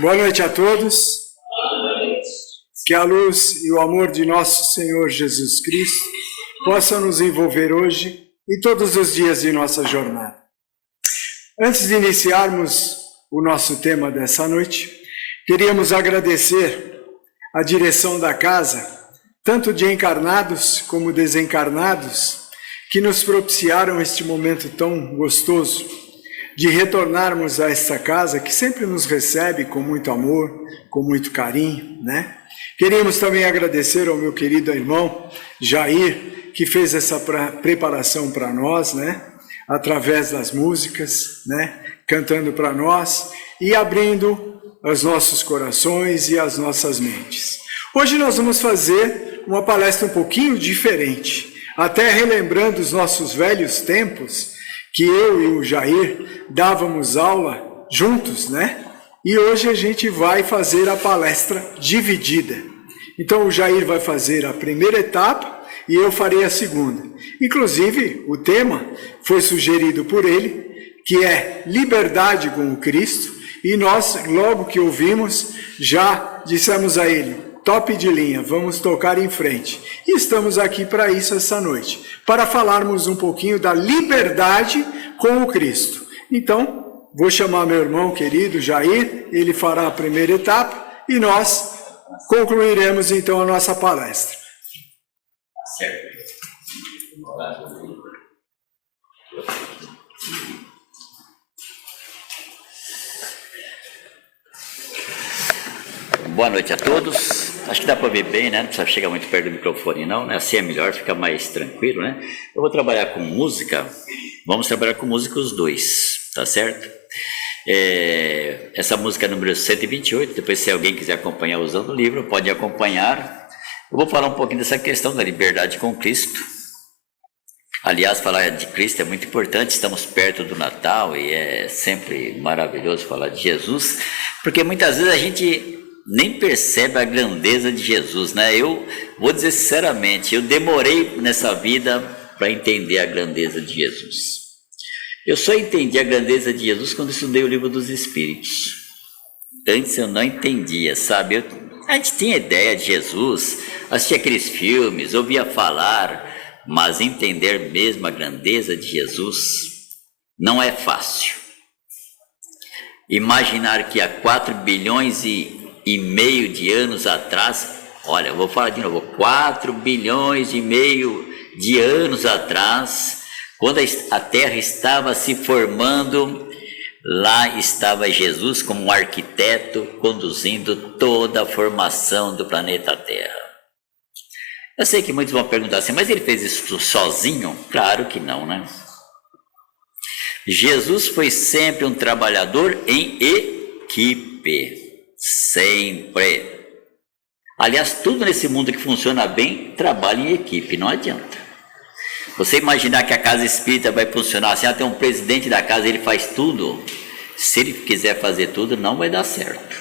Boa noite a todos. Que a luz e o amor de nosso Senhor Jesus Cristo possam nos envolver hoje e todos os dias de nossa jornada. Antes de iniciarmos o nosso tema dessa noite, queríamos agradecer a direção da casa, tanto de encarnados como desencarnados, que nos propiciaram este momento tão gostoso de retornarmos a esta casa que sempre nos recebe com muito amor, com muito carinho, né? Queríamos também agradecer ao meu querido irmão Jair, que fez essa preparação para nós, né? Através das músicas, né? Cantando para nós e abrindo os nossos corações e as nossas mentes. Hoje nós vamos fazer uma palestra um pouquinho diferente, até relembrando os nossos velhos tempos, que eu e o Jair dávamos aula juntos, né? E hoje a gente vai fazer a palestra dividida. Então o Jair vai fazer a primeira etapa e eu farei a segunda. Inclusive, o tema foi sugerido por ele, que é Liberdade com o Cristo, e nós, logo que ouvimos, já dissemos a ele: top de linha, vamos tocar em frente. E estamos aqui para isso essa noite, para falarmos um pouquinho da liberdade com o Cristo. Então, vou chamar meu irmão querido Jair, ele fará a primeira etapa e nós concluiremos então a nossa palestra. Certo. Boa noite a todos. Acho que dá para ver bem, né? Não precisa chegar muito perto do microfone não, né? Assim é melhor, fica mais tranquilo, né? Eu vou trabalhar com música, vamos trabalhar com música os dois, tá certo? Essa música é número 128, depois se alguém quiser acompanhar usando o livro, pode acompanhar. Eu vou falar um pouquinho dessa questão da liberdade com Cristo. Aliás, falar de Cristo é muito importante, estamos perto do Natal e é sempre maravilhoso falar de Jesus, porque muitas vezes a gente nem percebe a grandeza de Jesus, né? Eu vou dizer sinceramente, eu demorei nessa vida para entender a grandeza de Jesus. Eu só entendi a grandeza de Jesus quando estudei o Livro dos Espíritos. Antes eu não entendia, sabe? A gente tinha ideia de Jesus, assistia aqueles filmes, ouvia falar, mas entender mesmo a grandeza de Jesus não é fácil. Imaginar que há 4 bilhões e meio de anos atrás, olha, eu vou falar de novo, 4 bilhões e meio de anos atrás, quando a Terra estava se formando, lá estava Jesus como um arquiteto conduzindo toda a formação do planeta Terra. Eu sei que muitos vão perguntar assim, mas ele fez isso sozinho? Claro que não, né? Jesus foi sempre um trabalhador em equipe. Sempre. Aliás, tudo nesse mundo que funciona bem, trabalha em equipe, não adianta. Você imaginar que a casa espírita vai funcionar assim, tem um presidente da casa, ele faz tudo. Se ele quiser fazer tudo, não vai dar certo.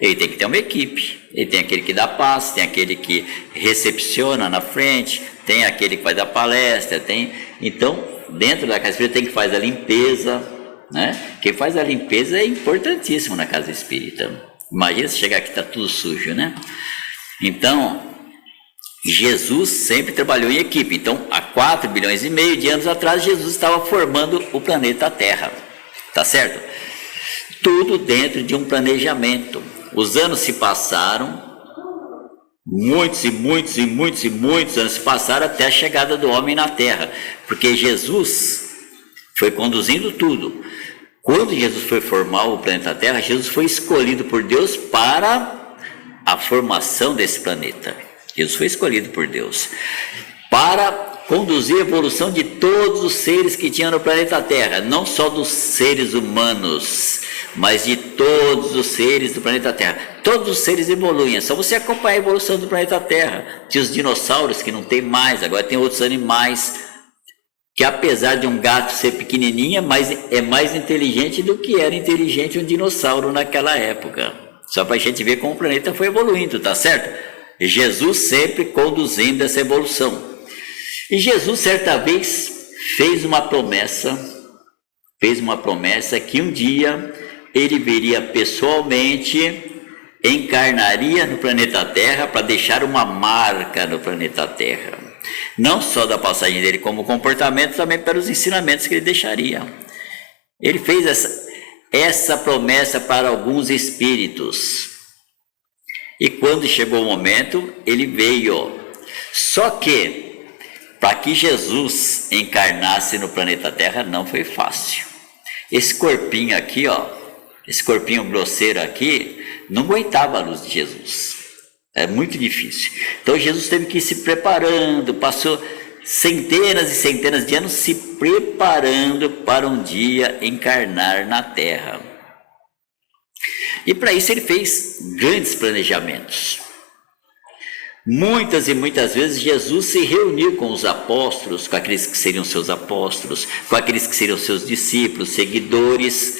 Ele tem que ter uma equipe. Ele tem aquele que dá passe, tem aquele que recepciona na frente, tem aquele que faz a palestra, tem... Então, dentro da casa espírita tem que fazer a limpeza, né? Quem faz a limpeza é importantíssimo na casa espírita. Imagina se chegar aqui está tudo sujo, né? Então, Jesus sempre trabalhou em equipe. Então, há 4 bilhões e meio de anos atrás, Jesus estava formando o planeta Terra. Tá certo? Tudo dentro de um planejamento. Os anos se passaram, muitos anos se passaram até a chegada do homem na Terra. Porque Jesus foi conduzindo tudo. Quando Jesus foi formar o planeta Terra, Jesus foi escolhido por Deus para a formação desse planeta. Jesus foi escolhido por Deus para conduzir a evolução de todos os seres que tinham no planeta Terra, não só dos seres humanos, mas de todos os seres do planeta Terra. Todos os seres evoluem, é só você acompanhar a evolução do planeta Terra. Tinha os dinossauros que não tem mais, agora tem outros animais que apesar de um gato ser pequenininha, mas é mais inteligente do que era inteligente um dinossauro naquela época. Só para a gente ver como o planeta foi evoluindo, tá certo? Jesus sempre conduzindo essa evolução. E Jesus, certa vez, fez uma promessa que um dia ele viria pessoalmente, encarnaria no planeta Terra para deixar uma marca no planeta Terra. Não só da passagem dele como comportamento, também pelos ensinamentos que ele deixaria. Ele fez essa promessa para alguns espíritos. E quando chegou o momento, ele veio. Só que, para que Jesus encarnasse no planeta Terra, não foi fácil. Esse corpinho aqui, esse corpinho grosseiro aqui, não aguentava a luz de Jesus. É muito difícil. Então Jesus teve que ir se preparando, passou centenas e centenas de anos se preparando para um dia encarnar na Terra. E para isso ele fez grandes planejamentos. Muitas e muitas vezes Jesus se reuniu com os apóstolos, com aqueles que seriam seus apóstolos, com aqueles que seriam seus discípulos, seguidores,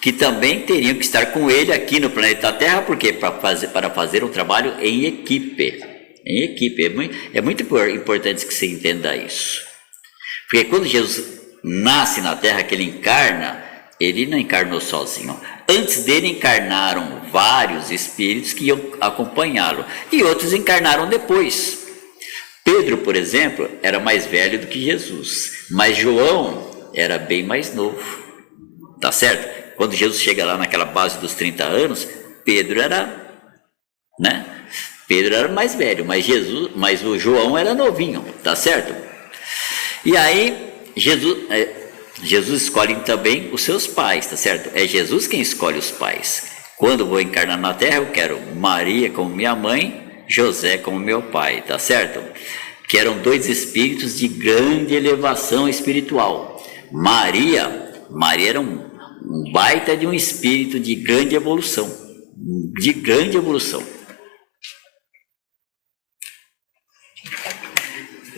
que também teriam que estar com ele aqui no planeta Terra, porque para fazer um trabalho em equipe. Em equipe, é muito importante que você entenda isso. Porque quando Jesus nasce na Terra, que ele encarna, ele não encarnou sozinho. Antes dele encarnaram vários espíritos que iam acompanhá-lo, e outros encarnaram depois. Pedro, por exemplo, era mais velho do que Jesus, mas João era bem mais novo, tá certo? Quando Jesus chega lá naquela base dos 30 anos, Pedro era, Pedro era mais velho, mas o João era novinho, tá certo? E aí Jesus escolhe também os seus pais, tá certo? É Jesus quem escolhe os pais. Quando vou encarnar na Terra, eu quero Maria como minha mãe, José como meu pai, tá certo? Que eram dois espíritos de grande elevação espiritual. Maria era um baita de um espírito de grande evolução,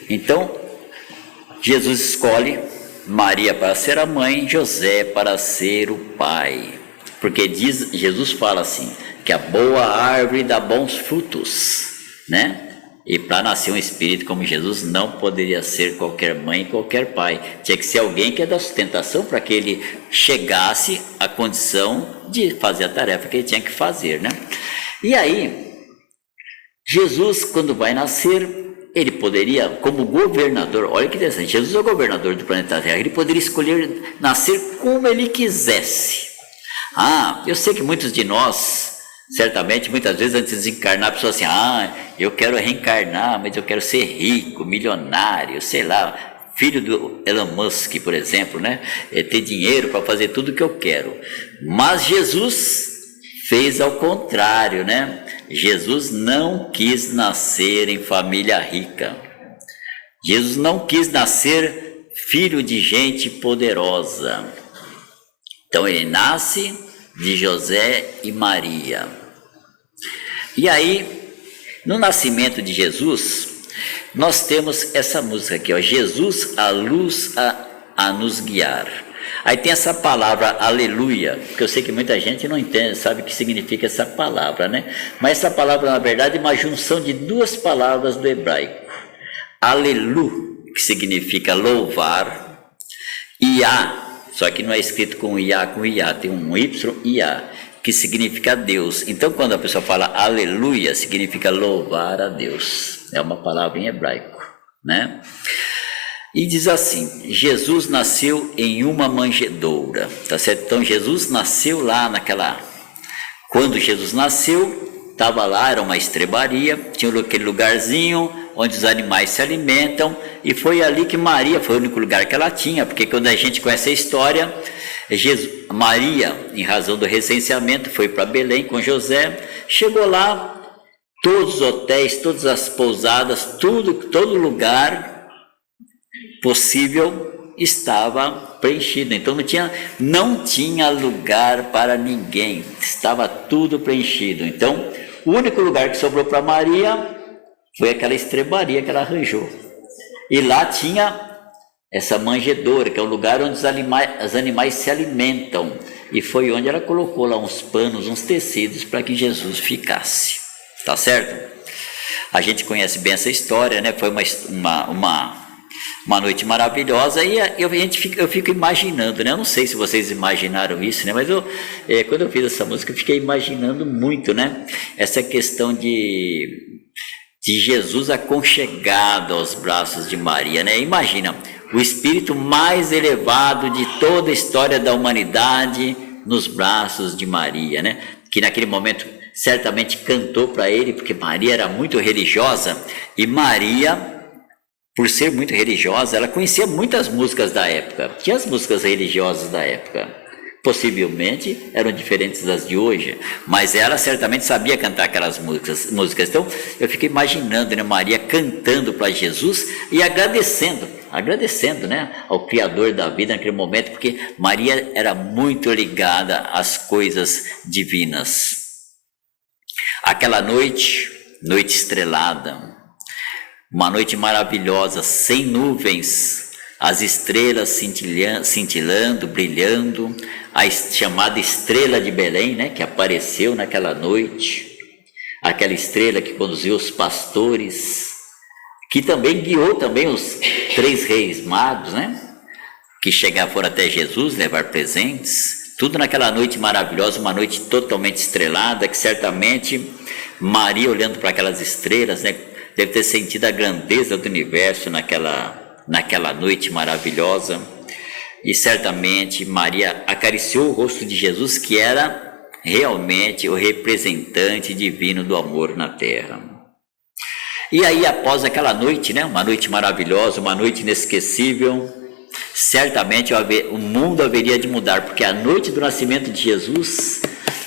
Então, Jesus escolhe Maria para ser a mãe, José para ser o pai, porque Jesus fala assim, que a boa árvore dá bons frutos, E para nascer um espírito como Jesus não poderia ser qualquer mãe e qualquer pai. Tinha que ser alguém que é da sustentação para que ele chegasse à condição de fazer a tarefa que ele tinha que fazer, E aí, Jesus, quando vai nascer, ele poderia, como governador, olha que interessante, Jesus é o governador do planeta Terra, ele poderia escolher nascer como ele quisesse. Eu sei que muitos de nós, certamente, muitas vezes antes de desencarnar, a pessoa assim, eu quero reencarnar, mas eu quero ser rico, milionário, sei lá, filho do Elon Musk, por exemplo, ter dinheiro para fazer tudo o que eu quero. Mas Jesus fez ao contrário, Jesus não quis nascer em família rica. Jesus não quis nascer filho de gente poderosa. Então ele nasce de José e Maria. E aí, no nascimento de Jesus, nós temos essa música aqui, Jesus, a luz a nos guiar. Aí tem essa palavra aleluia, que eu sei que muita gente não entende, sabe o que significa essa palavra, Mas essa palavra, na verdade, é uma junção de duas palavras do hebraico. Alelu, que significa louvar, Iá, só que não é escrito com Iá, tem um Y, Iá, que significa Deus. Então, quando a pessoa fala aleluia, significa louvar a Deus. É uma palavra em hebraico, E diz assim, Jesus nasceu em uma manjedoura, tá certo? Então, Jesus nasceu lá quando Jesus nasceu, estava lá, era uma estrebaria, tinha aquele lugarzinho onde os animais se alimentam, e foi ali que Maria, foi o único lugar que ela tinha, porque quando a gente conhece a história, Maria, em razão do recenseamento, foi para Belém com José, chegou lá, todos os hotéis, todas as pousadas, todo lugar possível estava preenchido, então não tinha lugar para ninguém, estava tudo preenchido. Então o único lugar que sobrou para Maria foi aquela estrebaria que ela arranjou, e lá tinha essa manjedoura, que é o lugar onde os animais se alimentam, e foi onde ela colocou lá uns panos, uns tecidos para que Jesus ficasse, tá certo? A gente conhece bem essa história, Foi Uma noite maravilhosa, e eu fico imaginando, né? Eu não sei se vocês imaginaram isso, né? Mas quando eu fiz essa música, eu fiquei imaginando muito, né? Essa questão de Jesus aconchegado aos braços de Maria, né? Imagina, o espírito mais elevado de toda a história da humanidade nos braços de Maria, né? Que naquele momento certamente cantou para ele, porque Maria era muito religiosa, e Maria, por ser muito religiosa, ela conhecia muitas músicas da época. Tinha as músicas religiosas da época. Possivelmente eram diferentes das de hoje, mas ela certamente sabia cantar aquelas músicas. Então, eu fiquei imaginando, né, Maria cantando para Jesus e agradecendo, né, ao Criador da vida naquele momento, porque Maria era muito ligada às coisas divinas. Aquela noite estrelada, uma noite maravilhosa, sem nuvens, as estrelas cintilando, brilhando, a chamada estrela de Belém, né, que apareceu naquela noite, aquela estrela que conduziu os pastores, que também guiou também os 3 reis magos, né, que foram até Jesus levar presentes, tudo naquela noite maravilhosa, uma noite totalmente estrelada, que certamente Maria, olhando para aquelas estrelas, né, deve ter sentido a grandeza do universo naquela noite maravilhosa, e certamente Maria acariciou o rosto de Jesus, que era realmente o representante divino do amor na terra. E aí, após aquela noite, né, uma noite maravilhosa, uma noite inesquecível, certamente o mundo haveria de mudar, porque a noite do nascimento de Jesus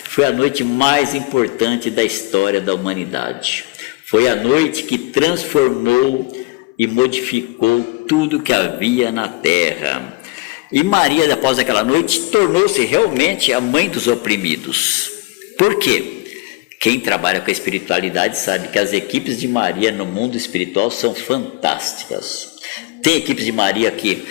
foi a noite mais importante da história da humanidade. Foi a noite que transformou e modificou tudo que havia na terra. E Maria, após aquela noite, tornou-se realmente a mãe dos oprimidos. Por quê? Quem trabalha com a espiritualidade sabe que as equipes de Maria no mundo espiritual são fantásticas. Tem equipes de Maria que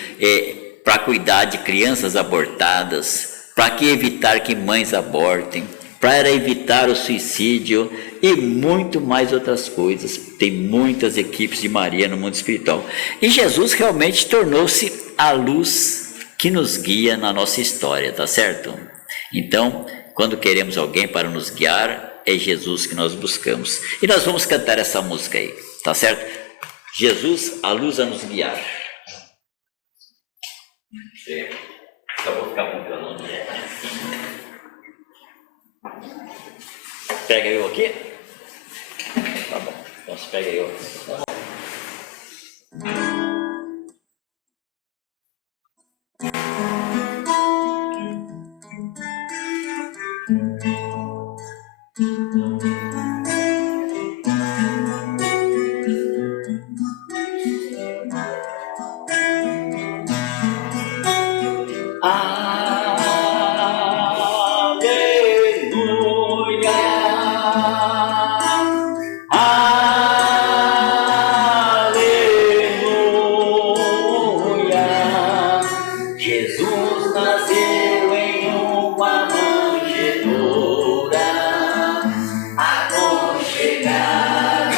para cuidar de crianças abortadas, para evitar que mães abortem, para evitar o suicídio e muito mais outras coisas. Tem muitas equipes de Maria no mundo espiritual. E Jesus realmente tornou-se a luz que nos guia na nossa história, tá certo? Então, quando queremos alguém para nos guiar, é Jesus que nós buscamos. E nós vamos cantar essa música aí, tá certo? Jesus, a luz a nos guiar. Eu vou ficar com o violão. Pega eu aqui? Tá bom, então você pega eu. Tá bom. Aconchegado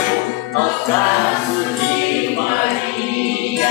aos braços de Maria.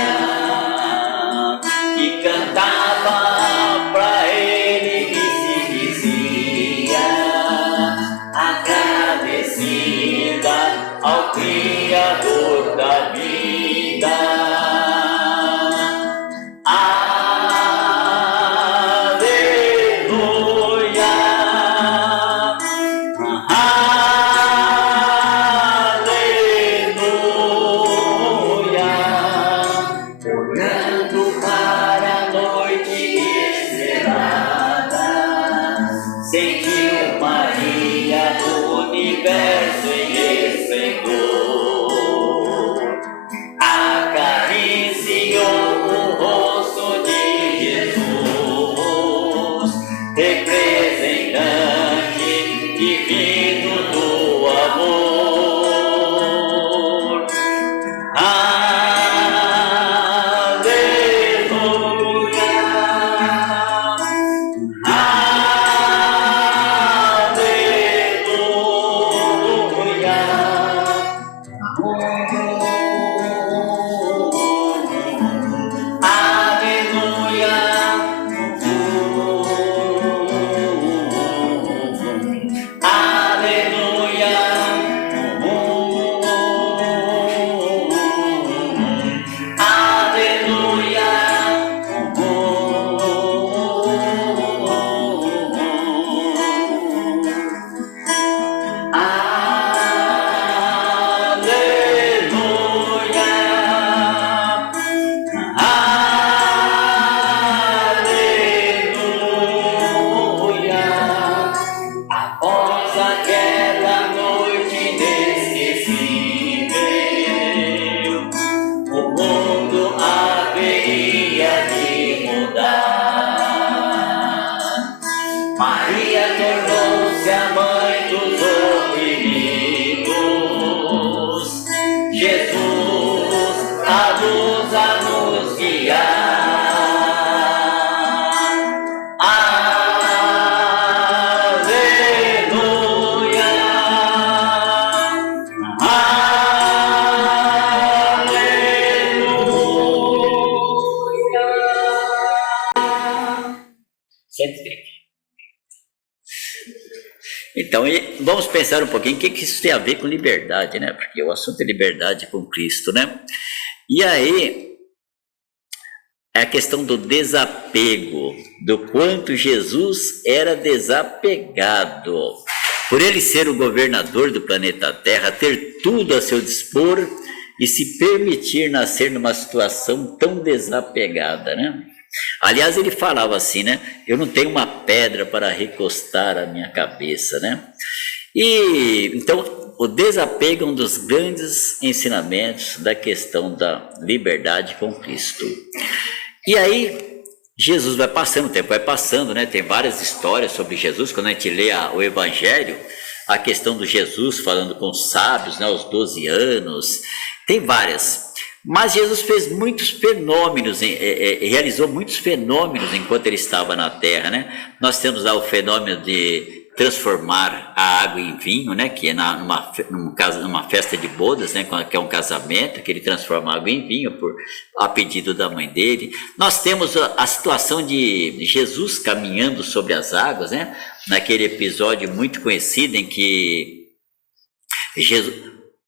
130. Então, vamos pensar um pouquinho o que isso tem a ver com liberdade, né? Porque o assunto é liberdade com Cristo, né? E aí, é a questão do desapego, do quanto Jesus era desapegado. Por ele ser o governador do planeta Terra, ter tudo a seu dispor e se permitir nascer numa situação tão desapegada, né? Aliás, ele falava assim, né? Eu não tenho uma pedra para recostar a minha cabeça, né? E então, o desapego é um dos grandes ensinamentos da questão da liberdade com Cristo. E aí, Jesus vai passando, o tempo vai passando, né? Tem várias histórias sobre Jesus. Quando a gente lê o Evangelho, a questão do Jesus falando com os sábios, né? Aos 12 anos, tem várias. Mas Jesus fez muitos fenômenos, realizou muitos fenômenos enquanto ele estava na terra, né? Nós temos lá o fenômeno de transformar a água em vinho, né? Que é numa festa de bodas, né? Que é um casamento, que ele transforma a água em vinho a pedido da mãe dele. Nós temos a situação de Jesus caminhando sobre as águas, né? Naquele episódio muito conhecido em que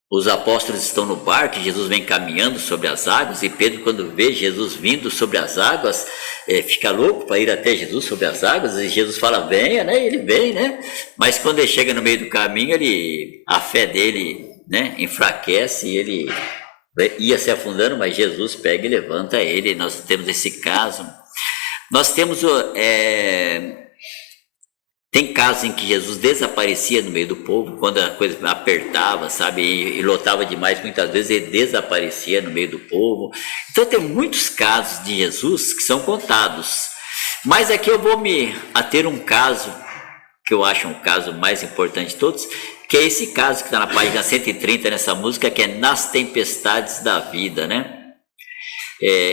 os apóstolos estão no barco, Jesus vem caminhando sobre as águas, e Pedro, quando vê Jesus vindo sobre as águas, fica louco para ir até Jesus sobre as águas, e Jesus fala, venha, né? Ele vem, né? Mas quando ele chega no meio do caminho, a fé dele, né, enfraquece, e ele ia se afundando, mas Jesus pega e levanta ele. Nós temos esse caso. Nós temos tem casos em que Jesus desaparecia no meio do povo, quando a coisa apertava, sabe, e lotava demais, muitas vezes ele desaparecia no meio do povo. Então tem muitos casos de Jesus que são contados. Mas aqui eu vou me ater um caso, que eu acho um caso mais importante de todos, que é esse caso que está na página 130 nessa música, que é Nas Tempestades da Vida, né?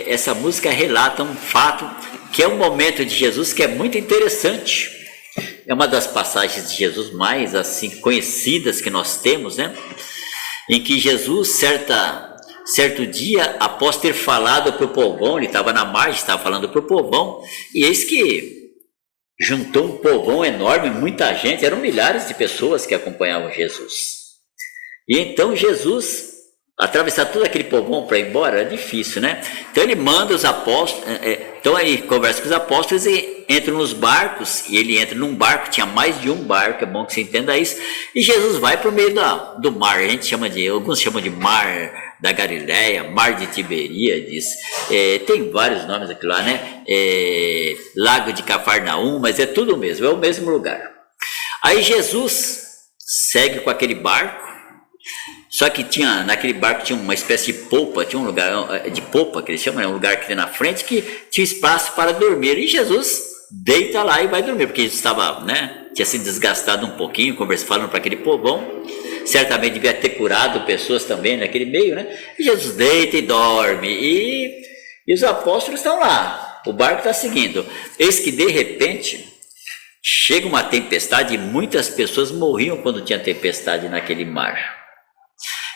Essa música relata um fato que é um momento de Jesus que é muito interessante. É uma das passagens de Jesus mais assim conhecidas que nós temos, né? Em que Jesus, certo dia, após ter falado para o povão, ele estava na margem, estava falando para o povão, e eis que juntou um povão enorme, muita gente, eram milhares de pessoas que acompanhavam Jesus. E então Jesus, atravessar todo aquele povão para ir embora era difícil, né? Então ele manda os apóstolos, então ele conversa com os apóstolos e entra nos barcos, e ele entra num barco, tinha mais de um barco, é bom que você entenda isso, e Jesus vai para o meio do mar, alguns chamam de mar da Galileia, mar de Tiberíades, tem vários nomes aqui lá, né? Lago de Cafarnaum, mas é tudo mesmo, é o mesmo lugar. Aí Jesus segue com aquele barco. Só que naquele barco tinha uma espécie de polpa, tinha um lugar de polpa que eles chamam, né? Um lugar que tem na frente que tinha espaço para dormir. E Jesus deita lá e vai dormir, porque Jesus estava, né? Tinha se desgastado um pouquinho, falando para aquele povão. Certamente devia ter curado pessoas também naquele meio, né? E Jesus deita e dorme. E os apóstolos estão lá, o barco está seguindo. Eis que de repente chega uma tempestade e muitas pessoas morriam quando tinha tempestade naquele mar.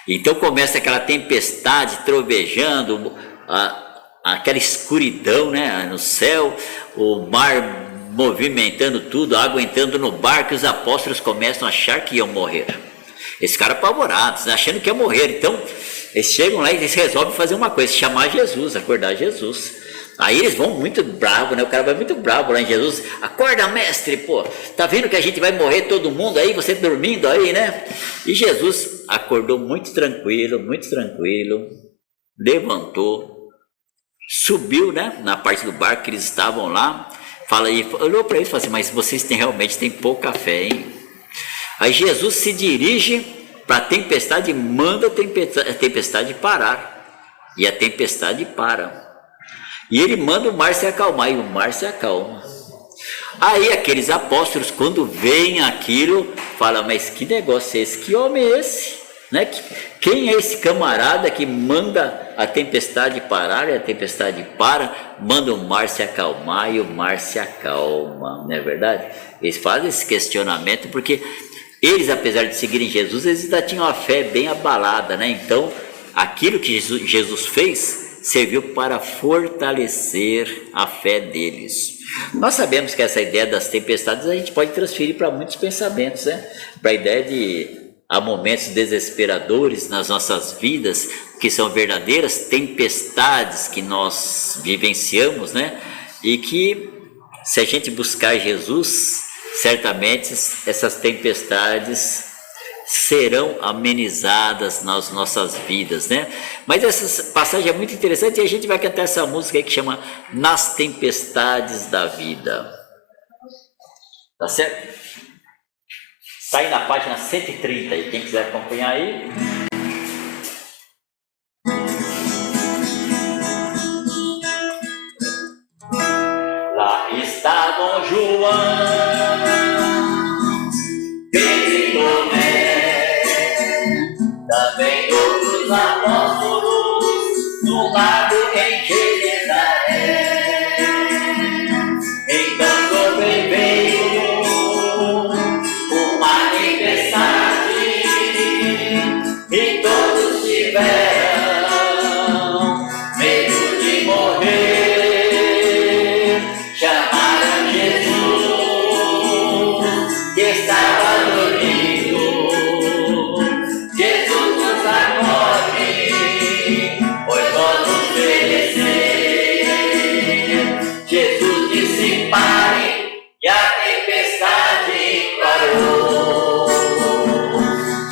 Então começa aquela tempestade trovejando, aquela escuridão, né, no céu, o mar movimentando tudo, a água entrando no barco, e os apóstolos começam a achar que iam morrer. Esses caras apavorados, achando que iam morrer. Então eles chegam lá e eles resolvem fazer uma coisa, chamar Jesus, acordar Jesus. Aí eles vão muito bravo, né? O cara vai muito bravo lá em Jesus. Acorda, mestre, pô. Tá vendo que a gente vai morrer todo mundo aí, você dormindo aí, né? E Jesus acordou muito tranquilo, levantou, subiu, né? Na parte do barco que eles estavam lá. Olhou para eles e falou assim, mas vocês realmente têm pouca fé, hein? Aí Jesus se dirige para a tempestade e manda a tempestade parar. E a tempestade para. E ele manda o mar se acalmar, e o mar se acalma. Aí aqueles apóstolos, quando veem aquilo, falam, mas que negócio é esse? Que homem é esse? Né? Quem é esse camarada que manda a tempestade parar, e a tempestade para, manda o mar se acalmar, e o mar se acalma, não é verdade? Eles fazem esse questionamento porque eles, apesar de seguirem Jesus, eles ainda tinham a fé bem abalada, né? Então, aquilo que Jesus fez serviu para fortalecer a fé deles. Nós sabemos que essa ideia das tempestades a gente pode transferir para muitos pensamentos, né? Para a ideia de há momentos desesperadores nas nossas vidas, que são verdadeiras tempestades que nós vivenciamos, né? E que, se a gente buscar Jesus, certamente essas tempestades serão amenizadas nas nossas vidas, né? Mas essa passagem é muito interessante e a gente vai cantar essa música aí que chama Nas Tempestades da Vida. Tá certo? Sai na página 130 aí, quem quiser acompanhar aí. Lá está Dom João, Pedro e Tomé, também outros apóstolos, no lago em Genezaré. Então sobreveio uma tempestade e todos tiveram medo de morrer. Chamaram Jesus, que estava dormindo. Jesus nos acorde, pois vamos perecer. Jesus disse pare, e a tempestade parou.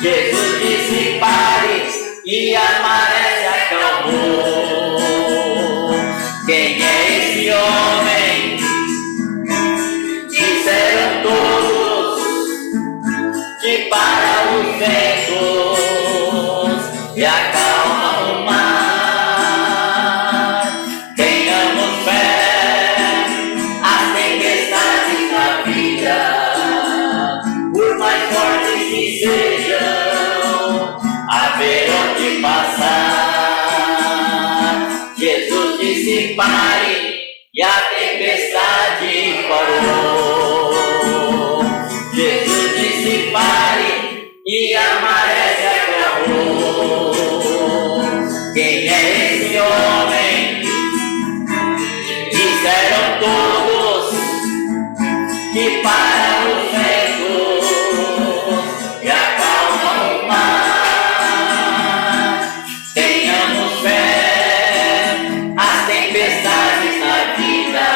Jesus disse pare, e a maré se acalmou. Quem é esse homem? Disseram todos, que para os ventos e acalma o mar. Tenhamos fé, as tempestades da vida, por mais fortes que sejam, haverão de passar. Jesus disse pare, e a tempestade parou. Jesus disse pare, e a maré se acalmou. Quem é esse homem? Disseram todos, que para os ventos e acalma o mar. Tenhamos fé, as tempestades na vida,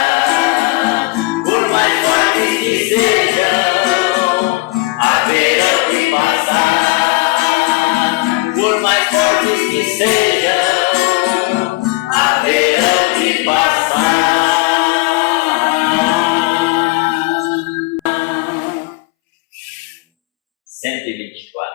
por mais fortes que sejam, haverão de passar. Por mais fortes que sejam, haverão de passar. 124.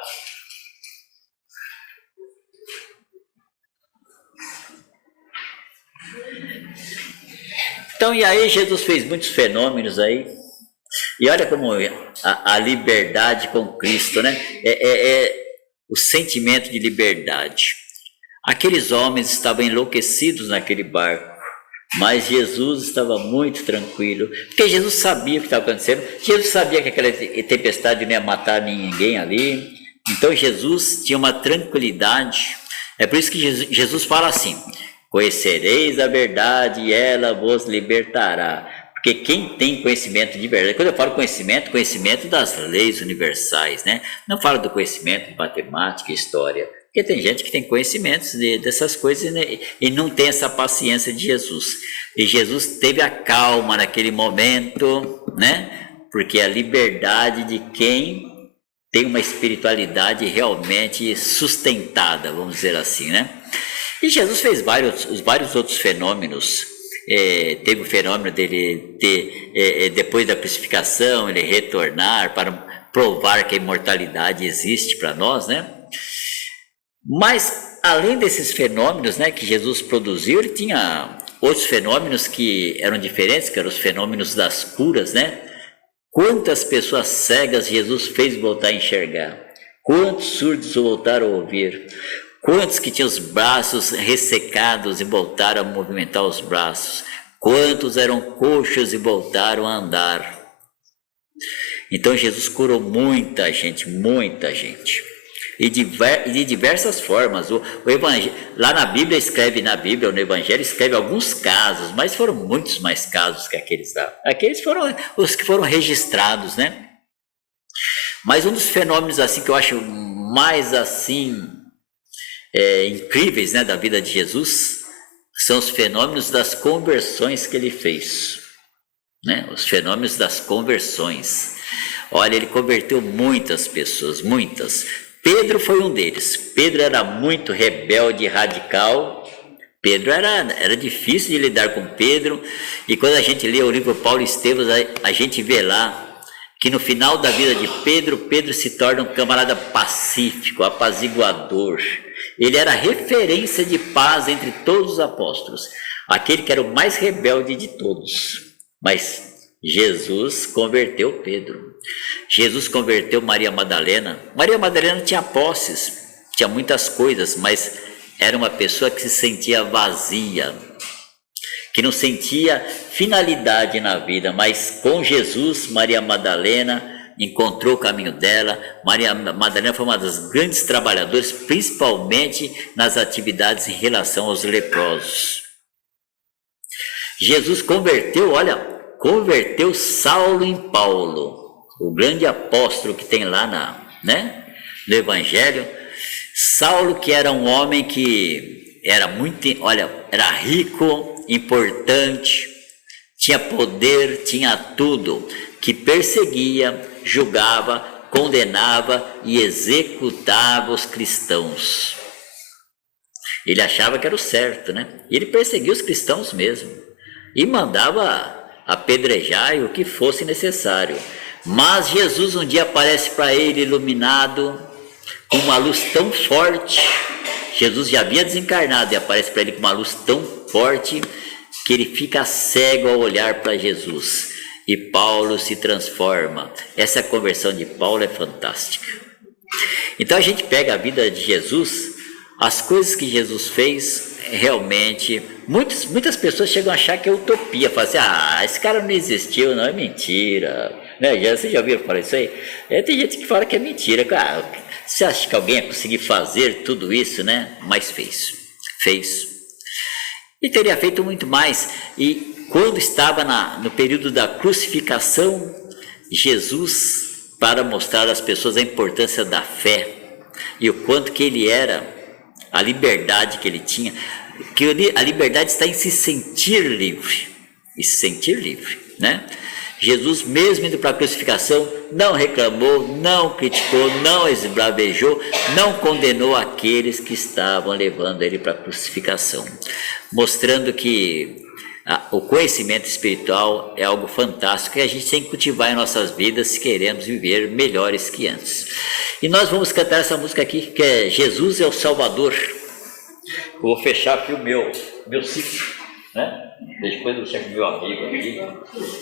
Então, e aí Jesus fez muitos fenômenos aí. E olha como a liberdade com Cristo, né? O sentimento de liberdade. Aqueles homens estavam enlouquecidos naquele barco, mas Jesus estava muito tranquilo, porque Jesus sabia o que estava acontecendo. Jesus sabia que aquela tempestade não ia matar ninguém ali. Então Jesus tinha uma tranquilidade. É por isso que Jesus fala assim: conhecereis a verdade e ela vos libertará. Porque quem tem conhecimento de verdade, quando eu falo conhecimento, conhecimento das leis universais, né? Não falo do conhecimento de matemática e história, porque tem gente que tem conhecimentos dessas coisas, né? E não tem essa paciência de Jesus. E Jesus teve a calma naquele momento, né? Porque a liberdade de quem tem uma espiritualidade realmente sustentada, vamos dizer assim, né? E Jesus fez vários outros fenômenos. Teve o fenômeno dele depois da crucificação, ele retornar para provar que a imortalidade existe para nós, né? Mas além desses fenômenos, né, que Jesus produziu, ele tinha outros fenômenos que eram diferentes, que eram os fenômenos das curas, né? Quantas pessoas cegas Jesus fez voltar a enxergar? Quantos surdos voltaram a ouvir? Quantos que tinham os braços ressecados e voltaram a movimentar os braços? Quantos eram coxos e voltaram a andar? Então Jesus curou muita gente, muita gente. E de diversas formas. O evangelho, lá na Bíblia escreve, no Evangelho escreve alguns casos, mas foram muitos mais casos que aqueles lá. Aqueles foram os que foram registrados, né? Mas um dos fenômenos assim que eu acho mais assim incríveis, né, da vida de Jesus são os fenômenos das conversões que ele fez, né? Os fenômenos das conversões. Olha, ele converteu muitas pessoas, muitas. Pedro foi um deles. Pedro era muito rebelde e radical. Pedro era difícil de lidar com Pedro. E quando a gente lê o livro Paulo e Estevão, a gente vê lá que no final da vida de Pedro, Pedro se torna um camarada pacífico, apaziguador. Ele era referência de paz entre todos os apóstolos. Aquele que era o mais rebelde de todos. Mas Jesus converteu Pedro. Jesus converteu Maria Madalena. Maria Madalena tinha posses, tinha muitas coisas, mas era uma pessoa que se sentia vazia, que não sentia finalidade na vida. Mas com Jesus, Maria Madalena encontrou o caminho dela. Maria Madalena foi uma das grandes trabalhadoras, principalmente nas atividades em relação aos leprosos. Jesus converteu Saulo em Paulo, o grande apóstolo que tem lá no Evangelho. Saulo, que era um homem que era era rico, importante, tinha poder, tinha tudo, que perseguia, julgava, condenava e executava os cristãos. Ele achava que era o certo, né? E ele perseguia os cristãos mesmo e mandava apedrejar o que fosse necessário. Mas Jesus um dia aparece para ele iluminado, com uma luz tão forte. Jesus já havia desencarnado e aparece para ele com uma luz tão forte que ele fica cego ao olhar para Jesus. E Paulo se transforma. Essa conversão de Paulo é fantástica. Então a gente pega a vida de Jesus, as coisas que Jesus fez, realmente, muitas pessoas chegam a achar que é utopia, falam assim, esse cara não existiu, não, é mentira, né? Você já ouviu falar isso aí? Tem gente que fala que é mentira, cara. Você acha que alguém ia conseguir fazer tudo isso, né? Mas fez, e teria feito muito mais. E quando estava no período da crucificação, Jesus, para mostrar às pessoas a importância da fé e o quanto que ele era, a liberdade que ele tinha, que a liberdade está em se sentir livre, né? Jesus, mesmo indo para a crucificação, não reclamou, não criticou, não esbravejou, não condenou aqueles que estavam levando ele para a crucificação, mostrando que o conhecimento espiritual é algo fantástico que a gente tem que cultivar em nossas vidas se queremos viver melhores que antes. E nós vamos cantar essa música aqui, que é Jesus é o Salvador. Eu vou fechar aqui o meu ciclo, né? Depois eu chego com meu amigo aqui.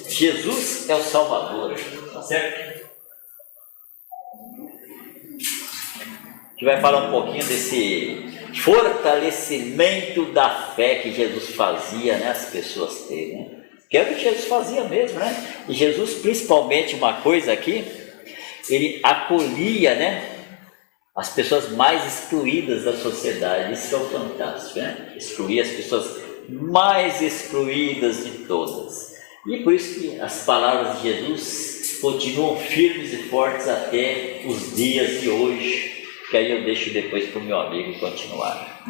Jesus é o Salvador, tá certo? Que vai falar um pouquinho desse fortalecimento da fé que Jesus fazia, né? As pessoas terem, né? Que é o que Jesus fazia mesmo, né? E Jesus, principalmente, uma coisa aqui, ele acolhia, né, as pessoas mais excluídas da sociedade. Isso é o fantástico, né? Excluía as pessoas mais excluídas de todas. E por isso que as palavras de Jesus continuam firmes e fortes até os dias de hoje, que aí eu deixo depois para o meu amigo continuar.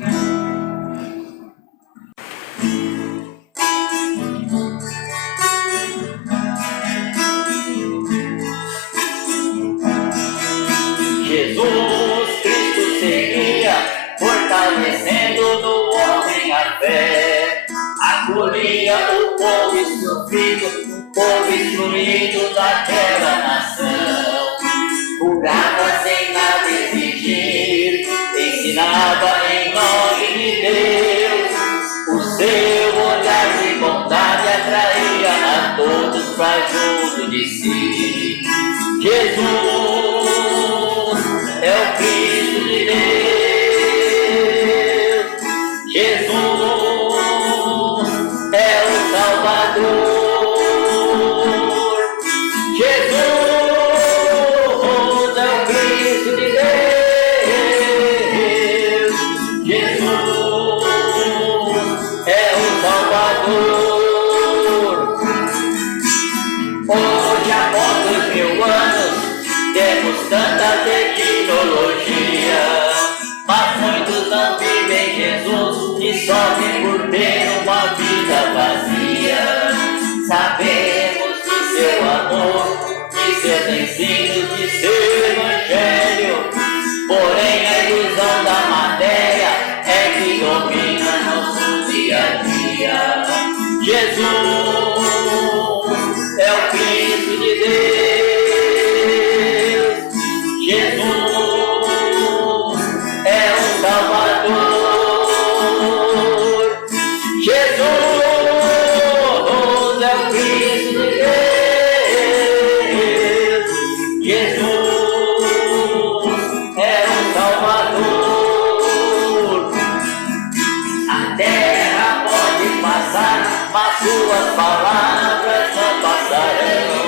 Jesus Cristo seguia, fortalecendo no homem a fé, acolhia o povo sofrido, o povo excluído daquela nação, curava sem nada exigir, ensinava em nome de Deus, o seu olhar de bondade atraía a todos para junto de si. Jesus é o Cristo de Deus, Jesus é o Salvador, Jesus é o Cristo de Deus, Sabemos de seu amor, de seus ensinos, de seu evangelho. Porém a ilusão da matéria é que domina nosso dia a dia. Jesus é o Cristo de Deus. Jesus é o Salvador. Jesus é o Cristo de Deus. Jesus é o Salvador. A terra pode passar, mas suas palavras não passarão.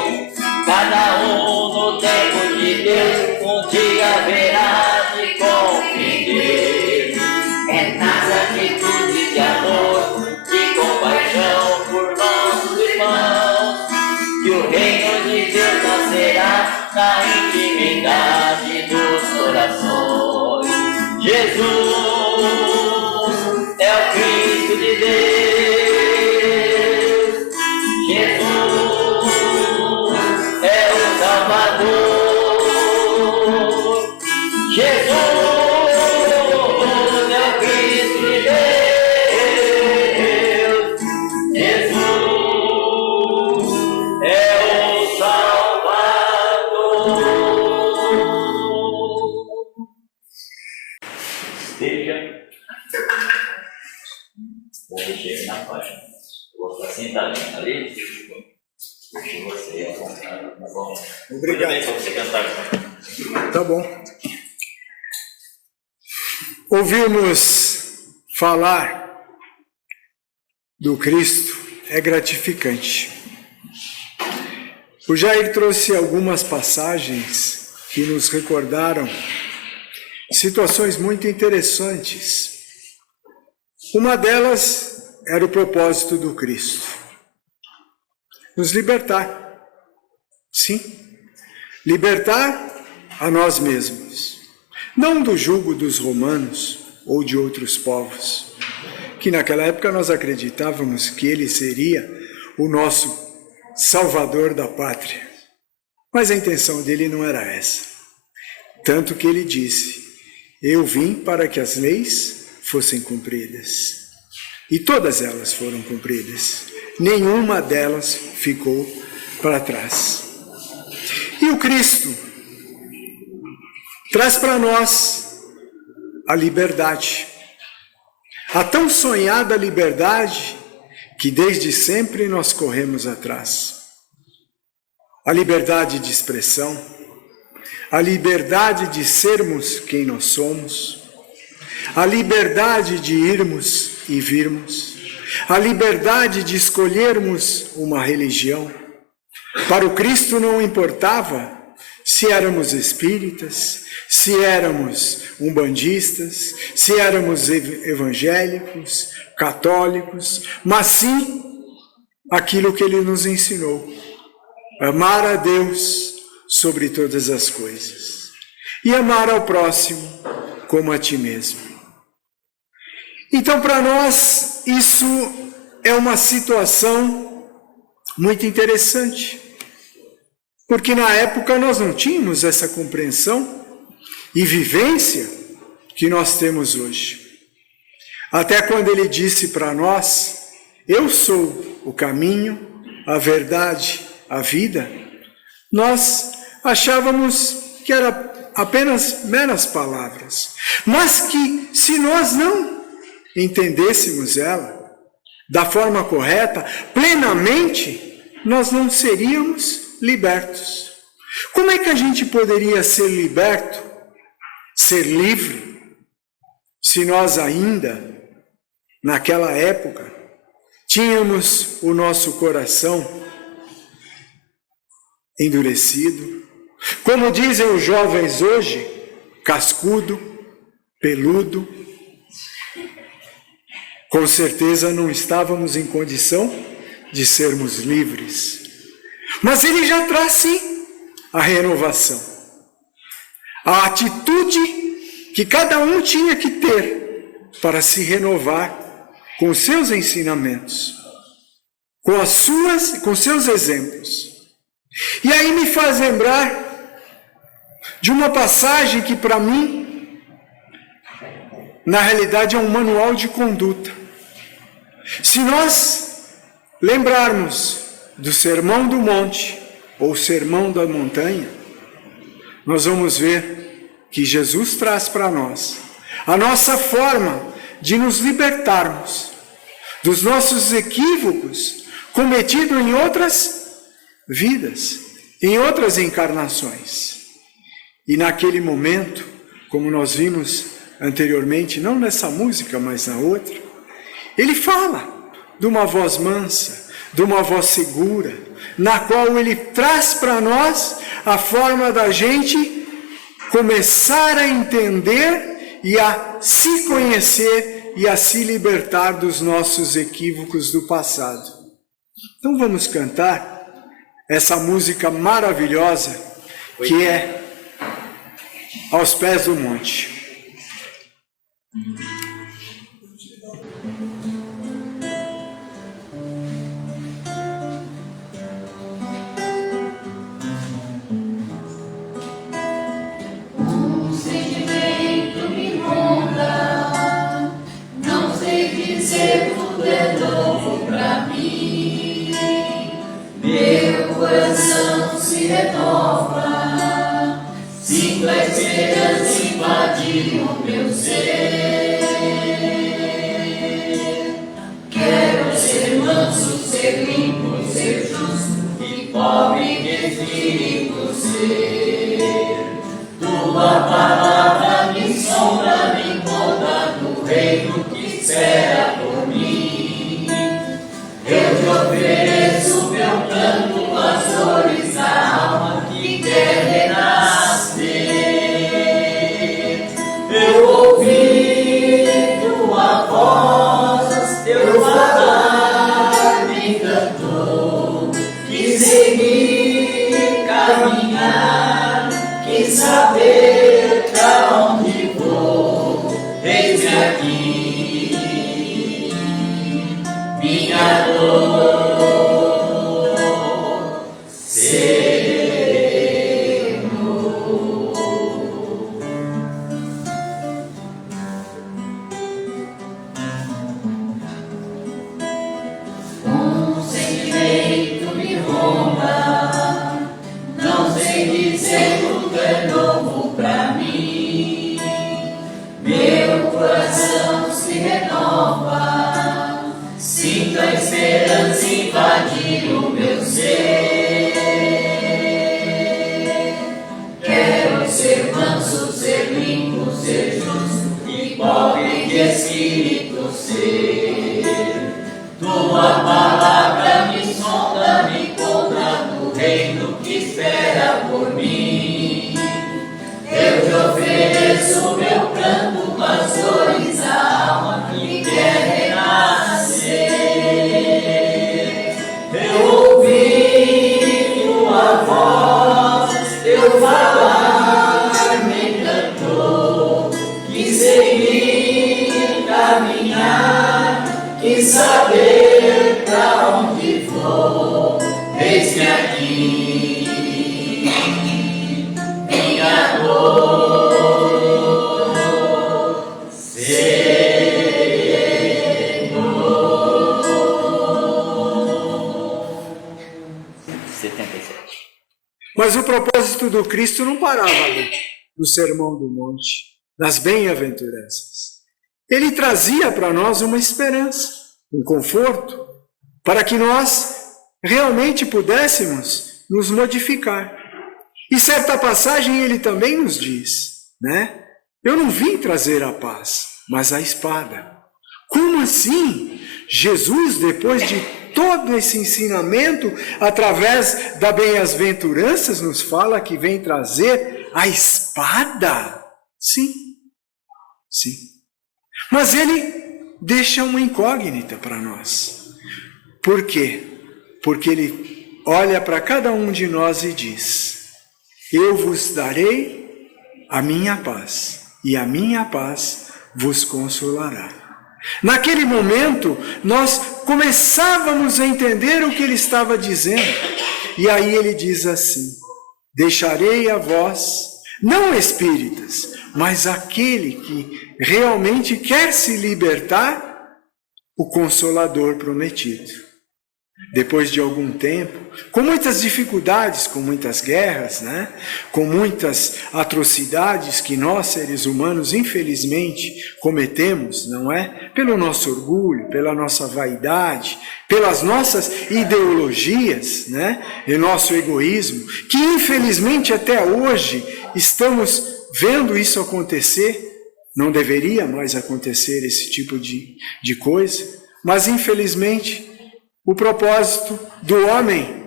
Cada um no tempo de Deus, um dia haverá de compreender. É nas atitudes de amor, de compaixão por nossos irmãos, que o reino de Deus nascerá na intimidade dos corações. Jesus é o Cristo de Deus. Jesus é o Salvador. Jesus é o Cristo de Deus. Jesus é o Salvador. Esteja. Vou mexer na página. Vou estar sentadinho ali. Deixa você à vontade, tá bom? Obrigado. Tudo bem pra você cantar. Tá bom. Ouvirmos falar do Cristo é gratificante. O Jair trouxe algumas passagens que nos recordaram situações muito interessantes. Uma delas era o propósito do Cristo: nos libertar. Sim, libertar a nós mesmos, não do jugo dos romanos ou de outros povos, que naquela época nós acreditávamos que ele seria o nosso salvador da pátria. Mas a intenção dele não era essa. Tanto que ele disse: eu vim para que as leis fossem cumpridas. E todas elas foram cumpridas. Nenhuma delas ficou para trás. E o Cristo traz para nós a liberdade. A tão sonhada liberdade que desde sempre nós corremos atrás. A liberdade de expressão, a liberdade de sermos quem nós somos, a liberdade de irmos e virmos, a liberdade de escolhermos uma religião. Para o Cristo não importava se éramos espíritas, se éramos umbandistas, se éramos evangélicos, católicos, mas sim aquilo que ele nos ensinou: amar a Deus sobre todas as coisas e amar ao próximo como a ti mesmo. Então, para nós, isso é uma situação muito interessante, porque na época nós não tínhamos essa compreensão e vivência que nós temos hoje. Até quando ele disse para nós: eu sou o caminho, a verdade, a vida, nós achávamos que era apenas meras palavras, mas que se nós não entendêssemos ela da forma correta, plenamente, nós não seríamos libertos. Como é que a gente poderia ser liberto, ser livre, se nós ainda, naquela época, tínhamos o nosso coração endurecido? Como dizem os jovens hoje, cascudo, peludo. Com certeza não estávamos em condição de sermos livres. Mas ele já traz sim a renovação. A atitude que cada um tinha que ter para se renovar com seus ensinamentos. com seus exemplos. E aí me faz lembrar de uma passagem que para mim, na realidade, é um manual de conduta. Se nós lembrarmos do Sermão do Monte ou Sermão da Montanha, nós vamos ver que Jesus traz para nós a nossa forma de nos libertarmos dos nossos equívocos cometidos em outras vidas, em outras encarnações. E naquele momento, como nós vimos anteriormente, não nessa música, mas na outra, ele fala de uma voz mansa, de uma voz segura, na qual ele traz para nós a forma da gente começar a entender e a se conhecer e a se libertar dos nossos equívocos do passado. Então vamos cantar essa música maravilhosa que é Aos Pés do Monte. Coração se renova, sinto a esperança invadir o meu ser. Quero ser manso, ser limpo, ser justo e pobre de espírito ser. Tua palavra me sombra, me conta do reino que espera por mim. Eu te ofereço meu canto, as dores da alma que quer renascer. Eu ouvi tua voz, teu falar me encantou. Quis seguir, caminhar, quis saber pra onde vou. Eis-me aqui, minha dor. Invadir o meu ser. Quero ser manso, ser limpo, ser justo e pobre de espírito ser. Tua palavra me sonda, me conta do reino que espera por mim. Eu te ofereço meu pranto, as dores da alma que quer renascer. Eu ouvi tua voz, teu falar me encantou. Quis seguir, caminhar, quis saber pra onde vou. Eis-me aqui, minha dor. Mas o propósito do Cristo não parava ali, no Sermão do Monte, das bem-aventuranças. Ele trazia para nós uma esperança, um conforto, para que nós realmente pudéssemos nos modificar. E certa passagem ele também nos diz, né? Eu não vim trazer a paz, mas a espada. Como assim? Jesus, depois de todo esse ensinamento, através das bem-aventuranças, nos fala que vem trazer a espada? Sim, sim. Mas ele deixa uma incógnita para nós. Por quê? Porque ele olha para cada um de nós e diz: eu vos darei a minha paz, e a minha paz vos consolará. Naquele momento, nós começávamos a entender o que ele estava dizendo. E aí ele diz assim: deixarei a vós, não espíritas, mas aquele que realmente quer se libertar, o Consolador prometido. Depois de algum tempo, com muitas dificuldades, com muitas guerras, né? Com muitas atrocidades que nós, seres humanos, infelizmente, cometemos, não é? Pelo nosso orgulho, pela nossa vaidade, pelas nossas ideologias, né? E nosso egoísmo, que infelizmente até hoje estamos vendo isso acontecer. Não deveria mais acontecer esse tipo de coisa, mas infelizmente o propósito do homem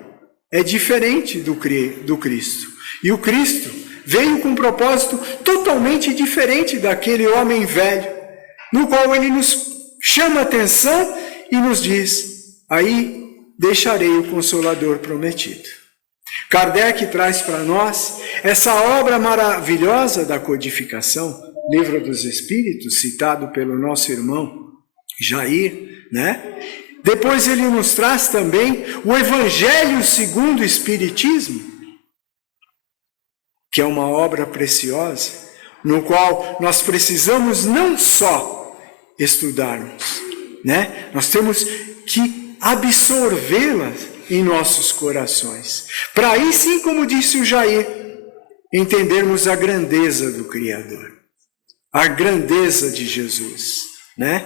é diferente do Cristo. E o Cristo veio com um propósito totalmente diferente daquele homem velho, no qual ele nos chama a atenção e nos diz: aí deixarei o Consolador prometido. Kardec traz para nós essa obra maravilhosa da codificação, Livro dos Espíritos, citado pelo nosso irmão Jair, né? Depois ele nos traz também o Evangelho segundo o Espiritismo, que é uma obra preciosa, no qual nós precisamos não só estudarmos, né? Nós temos que absorvê-la em nossos corações, para aí sim, como disse o Jair, entendermos a grandeza do Criador, a grandeza de Jesus, né?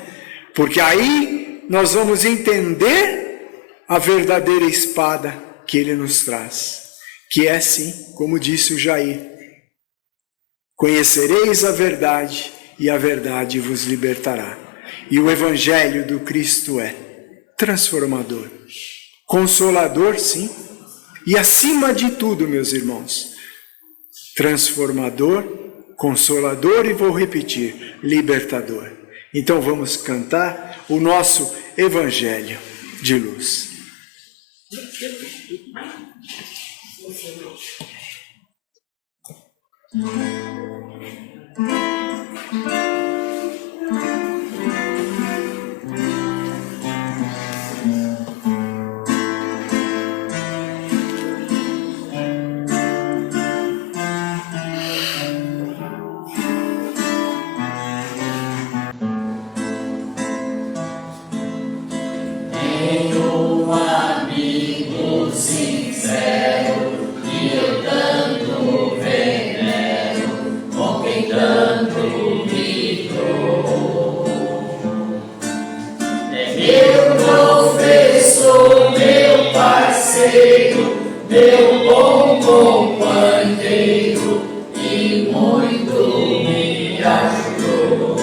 Porque aí nós vamos entender a verdadeira espada que ele nos traz, que é sim, como disse o Jair: conhecereis a verdade e a verdade vos libertará. E o Evangelho do Cristo é transformador, consolador, sim, e acima de tudo, meus irmãos, transformador, consolador e vou repetir, libertador. Então vamos cantar o nosso Evangelho de luz. Meu bom companheiro, e muito me ajudou.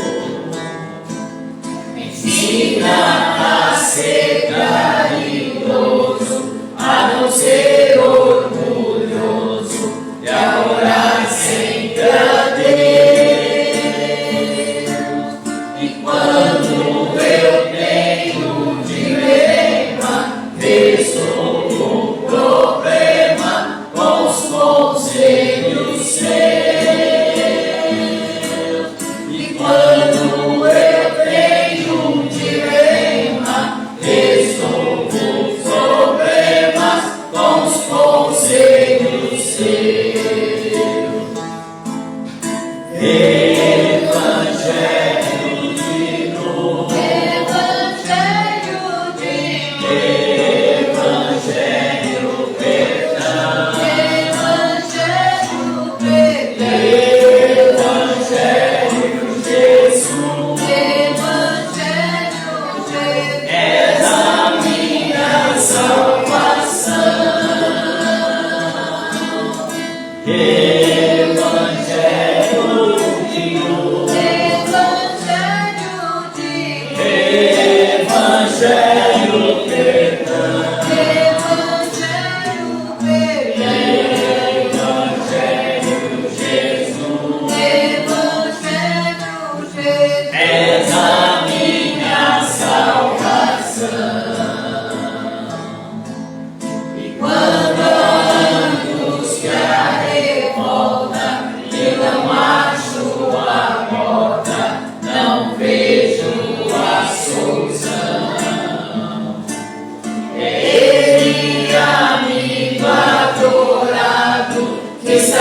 Me ensina a ser caridoso, a não ser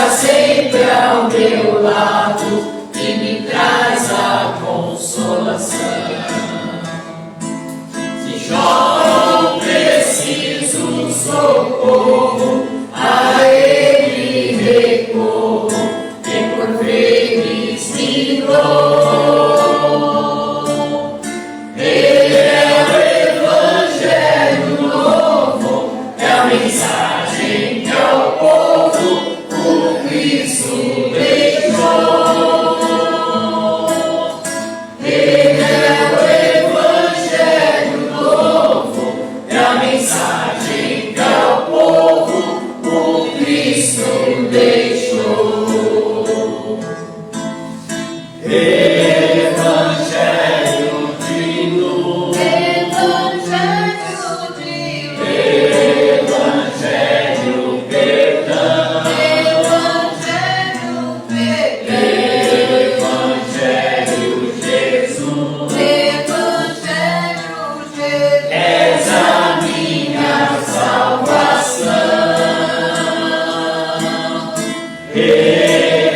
sempre ao meu lado e me traz a consolação. Se choro, preciso socorro, a Ele recorro, e por vezes me livrou. Ele é o Evangelho novo, é a mensagem que ao povo o Cristo deixou. Ele é o Evangelho novo, é a mensagem que ao povo o Cristo deixou. Evangelho divino, Evangelho divino, Evangelho perdão, Evangelho perdão, Evangelho Jesus, Evangelho Jesus, és a minha salvação.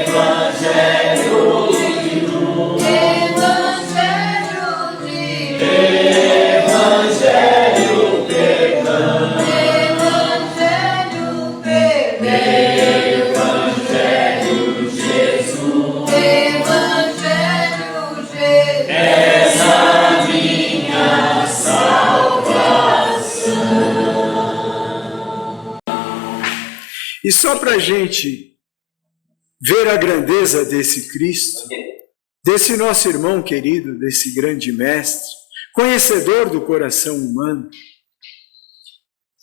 Evangelho divino, Evangelho divino, Evangelho perdão, Evangelho perdão, Evangelho Jesus, Evangelho Jesus, és a minha salvação. E só para a gente ver a grandeza desse Cristo, desse nosso irmão querido, desse grande mestre, conhecedor do coração humano,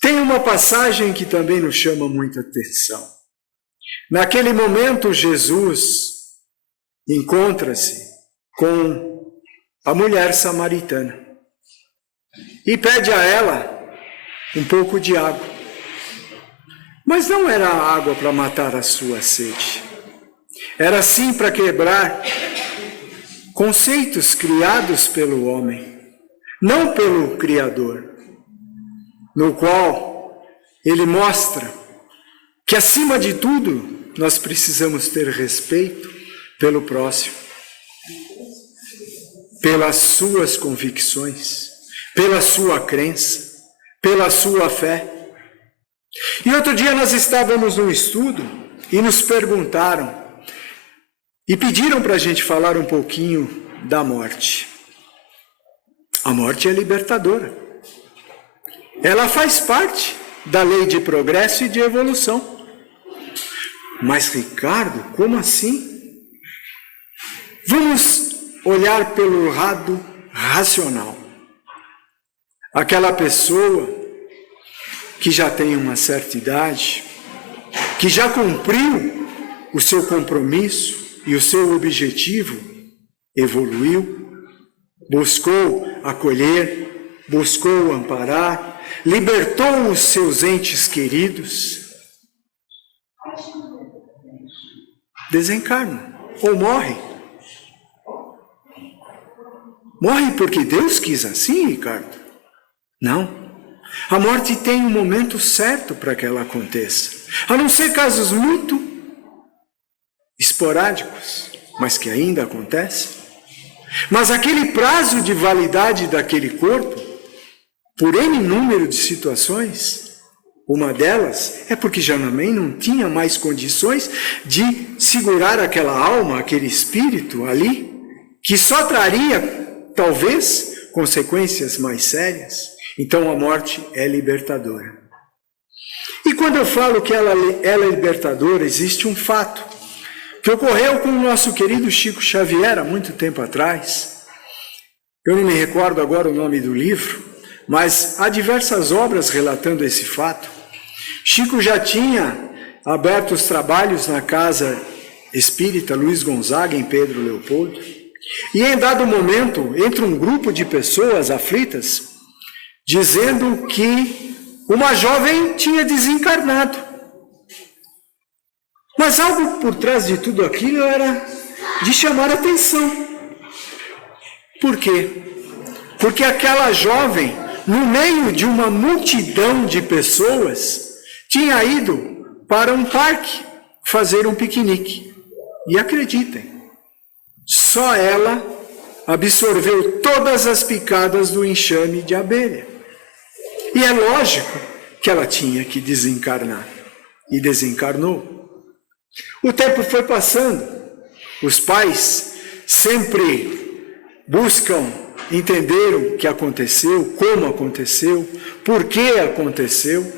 tem uma passagem que também nos chama muita atenção. Naquele momento, Jesus encontra-se com a mulher samaritana e pede a ela um pouco de água. Mas não era água para matar a sua sede. Era sim para quebrar conceitos criados pelo homem, não pelo Criador, no qual ele mostra que, acima de tudo, nós precisamos ter respeito pelo próximo, pelas suas convicções, pela sua crença, pela sua fé. E outro dia nós estávamos num estudo e nos perguntaram e pediram para a gente falar um pouquinho da morte. A morte é libertadora. Ela faz parte da lei de progresso e de evolução. Mas, Ricardo, como assim? Vamos olhar pelo lado racional. Aquela pessoa que já tem uma certa idade, que já cumpriu o seu compromisso e o seu objetivo, evoluiu, buscou acolher, buscou amparar, libertou os seus entes queridos, desencarna ou morre. Morre porque Deus quis assim, Ricardo? Não. A morte tem um momento certo para que ela aconteça. A não ser casos muito esporádicos, mas que ainda acontecem. Mas aquele prazo de validade daquele corpo, por N número de situações, uma delas é porque já também não tinha mais condições de segurar aquela alma, aquele espírito ali, que só traria, talvez, consequências mais sérias. Então a morte é libertadora. E quando eu falo que ela é libertadora, existe um fato que ocorreu com o nosso querido Chico Xavier há muito tempo atrás. Eu não me recordo agora o nome do livro, mas há diversas obras relatando esse fato. Chico já tinha aberto os trabalhos na casa espírita Luiz Gonzaga, em Pedro Leopoldo, e em dado momento entra um grupo de pessoas aflitas, dizendo que uma jovem tinha desencarnado. Mas algo por trás de tudo aquilo era de chamar a atenção. Por quê? Porque aquela jovem, no meio de uma multidão de pessoas, tinha ido para um parque fazer um piquenique. E acreditem, só ela absorveu todas as picadas do enxame de abelha. E é lógico que ela tinha que desencarnar. E desencarnou. O tempo foi passando. Os pais sempre buscam entender o que aconteceu, como aconteceu, por que aconteceu.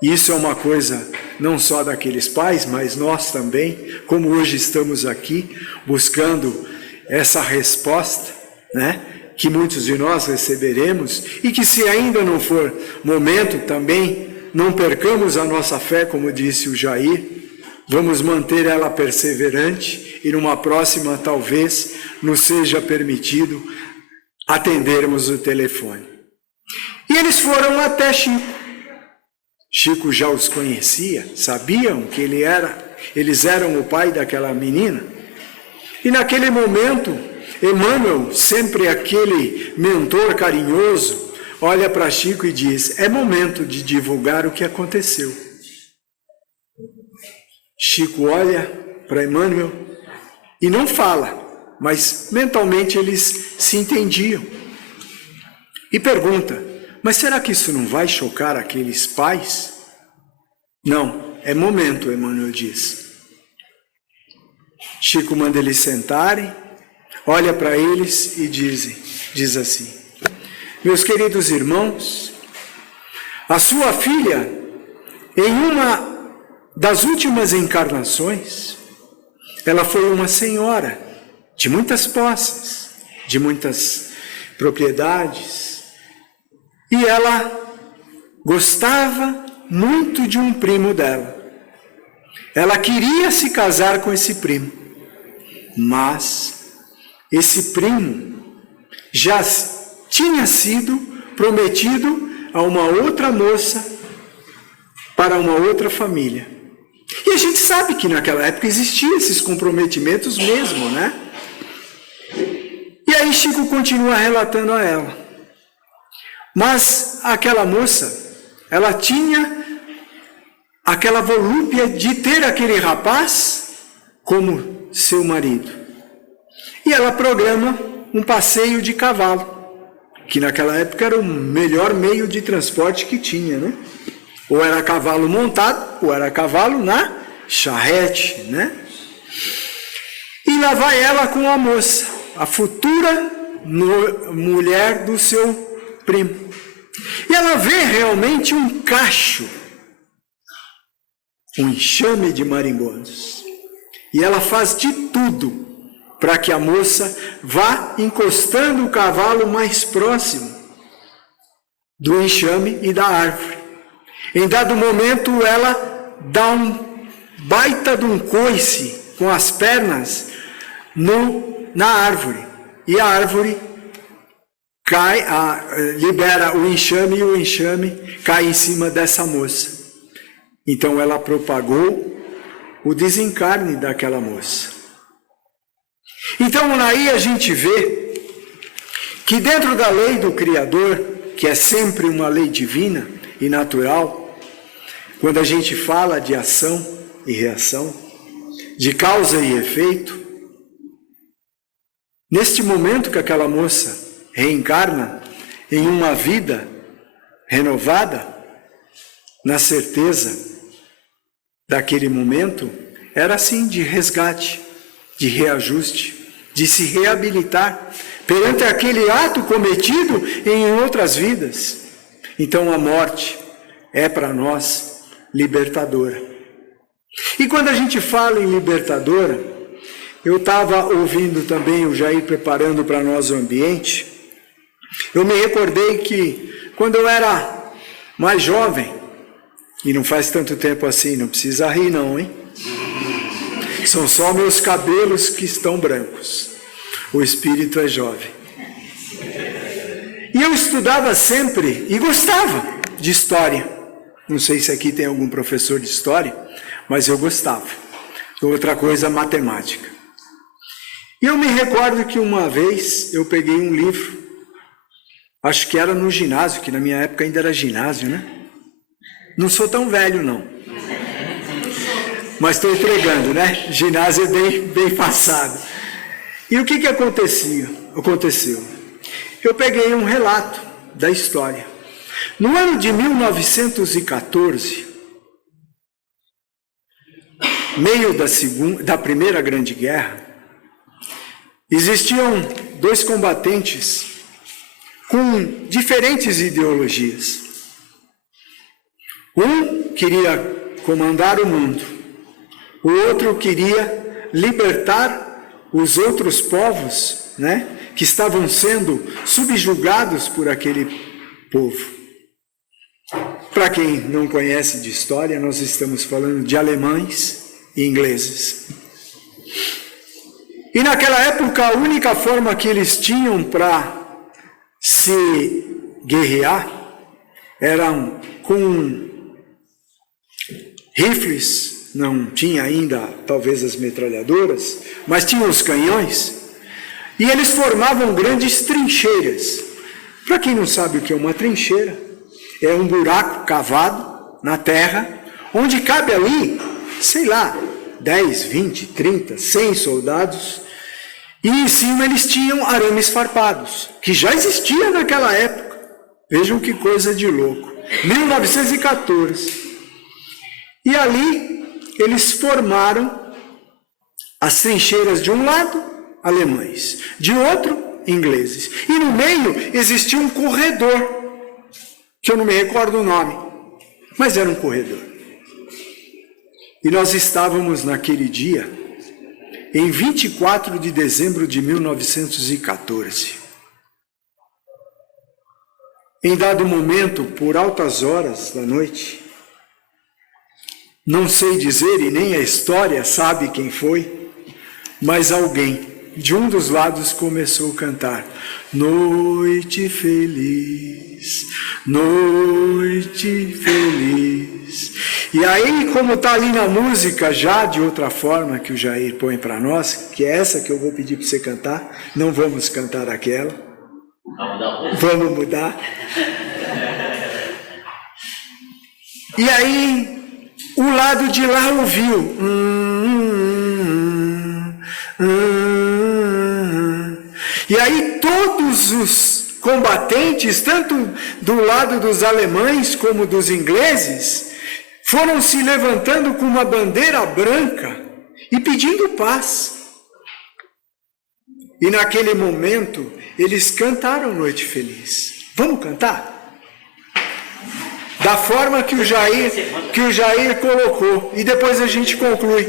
Isso é uma coisa não só daqueles pais, mas nós também, como hoje estamos aqui, buscando essa resposta, né, que muitos de nós receberemos, e que se ainda não for momento também, não percamos a nossa fé, como disse o Jair, vamos manter ela perseverante, e numa próxima talvez nos seja permitido atendermos o telefone. E eles foram até Chico. Chico já os conhecia, sabiam que eles eram o pai daquela menina. E naquele momento, Emmanuel, sempre aquele mentor carinhoso, olha para Chico e diz: é momento de divulgar o que aconteceu. Chico olha para Emmanuel e não fala, mas mentalmente eles se entendiam. E pergunta: mas será que isso não vai chocar aqueles pais? Não, é momento, Emmanuel diz. Chico manda eles sentarem, olha para eles e diz assim: meus queridos irmãos, a sua filha, em uma das últimas encarnações, ela foi uma senhora de muitas posses, de muitas propriedades, e ela gostava muito de um primo dela. Ela queria se casar com esse primo, mas esse primo já tinha sido prometido a uma outra moça para uma outra família. E a gente sabe que naquela época existiam esses comprometimentos mesmo, né? E aí Chico continua relatando a ela. Mas aquela moça, ela tinha aquela volúpia de ter aquele rapaz como seu marido. E ela programa um passeio de cavalo, que naquela época era o melhor meio de transporte que tinha, né? Ou era cavalo montado, ou era cavalo na charrete, né? E lá vai ela com a moça, a futura mulher do seu primo. E ela vê realmente um cacho, um enxame de marimbondos. E ela faz de tudo para que a moça vá encostando o cavalo mais próximo do enxame e da árvore. Em dado momento, ela dá um baita de um coice com as pernas na árvore. E a árvore cai, libera o enxame, e o enxame cai em cima dessa moça. Então ela propagou o desencarne daquela moça. Então aí a gente vê que dentro da lei do Criador, que é sempre uma lei divina e natural, quando a gente fala de ação e reação, de causa e efeito, neste momento que aquela moça reencarna em uma vida renovada, na certeza daquele momento, era assim de resgate, de reajuste, de se reabilitar perante aquele ato cometido em outras vidas. Então a morte é para nós libertadora. E quando a gente fala em libertadora, eu estava ouvindo também o Jair preparando para nós o ambiente, eu me recordei que quando eu era mais jovem, e não faz tanto tempo assim, não precisa rir não, hein? São só meus cabelos que estão brancos. O espírito é jovem. E eu estudava sempre e gostava de história. Não sei se aqui tem algum professor de história, mas eu gostava. Outra coisa, matemática. E eu me recordo que uma vez eu peguei um livro, acho que era no ginásio, que na minha época ainda era ginásio, né? Não sou tão velho, não. mas estou entregando, né? Ginásio é bem passado. E o que aconteceu? Eu peguei um relato da história. No ano de 1914, meio da Primeira Grande Guerra, existiam dois combatentes com diferentes ideologias. Um queria comandar o mundo, o outro queria libertar os outros povos, né, que estavam sendo subjugados por aquele povo. Para quem não conhece de história, nós estamos falando de alemães e ingleses. E naquela época, a única forma que eles tinham para se guerrear eram com rifles, não tinha ainda talvez as metralhadoras, mas tinham os canhões, e eles formavam grandes trincheiras. Para quem não sabe o que é uma trincheira, é um buraco cavado na terra, onde cabe ali, sei lá, 10, 20, 30, 100 soldados, e em cima eles tinham arames farpados, que já existia naquela época. Vejam que coisa de louco. 1914. E ali eles formaram as trincheiras de um lado, alemães, de outro, ingleses. E no meio existia um corredor, que eu não me recordo o nome, mas era um corredor. E nós estávamos naquele dia, em 24 de dezembro de 1914. Em dado momento, por altas horas da noite, não sei dizer e nem a história sabe quem foi, mas alguém de um dos lados começou a cantar: noite feliz, noite feliz. E aí, como está ali na música, já de outra forma que o Jair põe para nós, que é essa que eu vou pedir para você cantar, não vamos cantar aquela, vamos mudar. E aí, o lado de lá ouviu. E aí todos os combatentes, tanto do lado dos alemães como dos ingleses, foram se levantando com uma bandeira branca e pedindo paz. E naquele momento, eles cantaram Noite Feliz. Vamos cantar? Da forma que o Jair colocou. E depois a gente conclui.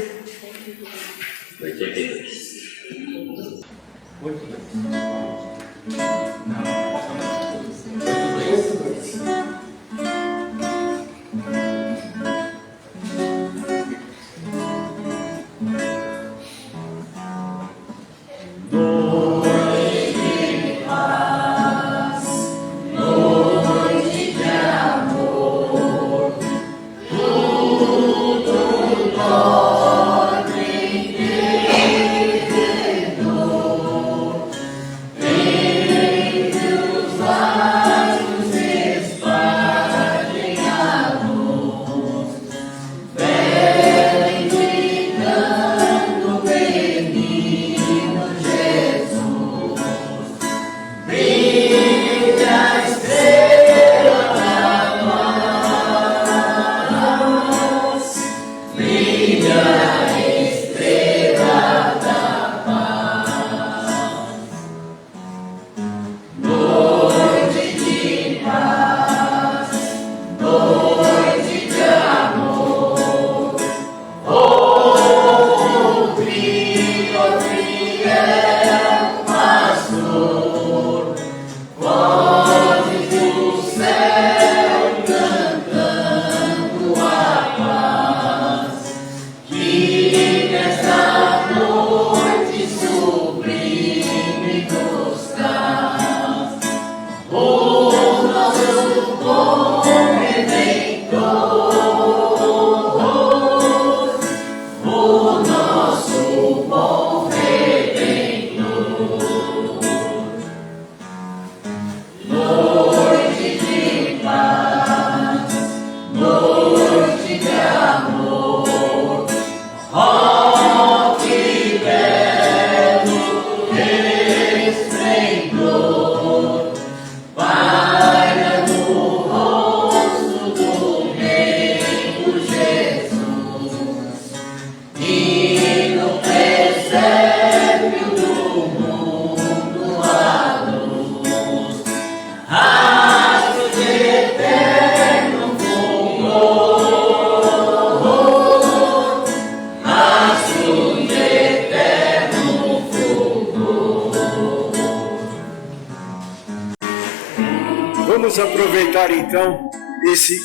cantar então esse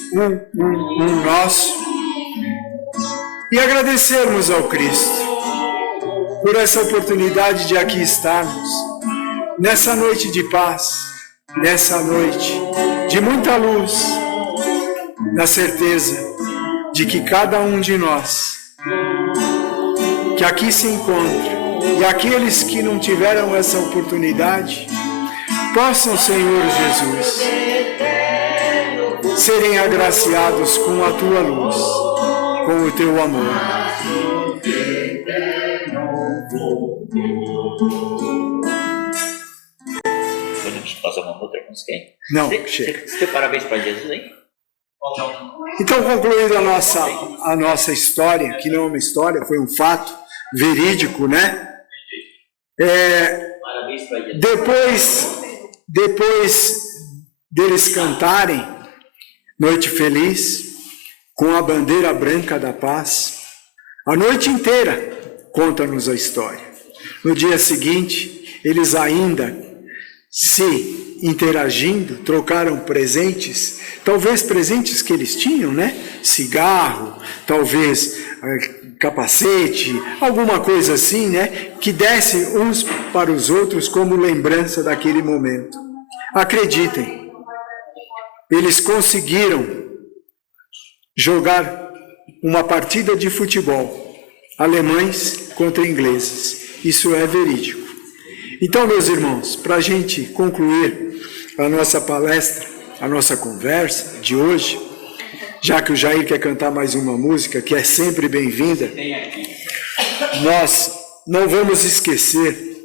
nosso e agradecermos ao Cristo por essa oportunidade de aqui estarmos, nessa noite de paz, nessa noite de muita luz, na certeza de que cada um de nós que aqui se encontra e aqueles que não tiveram essa oportunidade possam, Senhor Jesus, serem agraciados com a tua luz, com o teu amor. Podemos passar uma outra música aí? Não, chega. Você parabéns para Jesus, hein? Então, concluída a nossa história, que não é uma história, foi um fato verídico, né? Parabéns para Jesus. Depois deles cantarem Noite Feliz, com a bandeira branca da paz, a noite inteira conta-nos a história. No dia seguinte, eles ainda se interagindo, trocaram presentes, talvez presentes que eles tinham, né? Cigarro, talvez capacete, alguma coisa assim, né? Que desse uns para os outros como lembrança daquele momento. Acreditem, eles conseguiram jogar uma partida de futebol, alemães contra ingleses. Isso é verídico. Então, meus irmãos, para a gente concluir a nossa palestra, a nossa conversa de hoje, já que o Jair quer cantar mais uma música, que é sempre bem-vinda, nós não vamos esquecer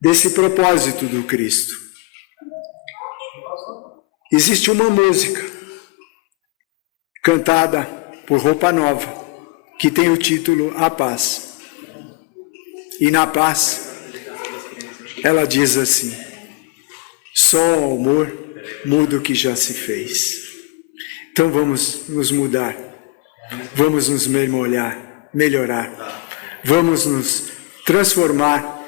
desse propósito do Cristo. Existe uma música cantada por Roupa Nova, que tem o título A Paz. E na paz, ela diz assim: só o amor muda o que já se fez. Então vamos nos mudar, vamos nos melhorar, vamos nos transformar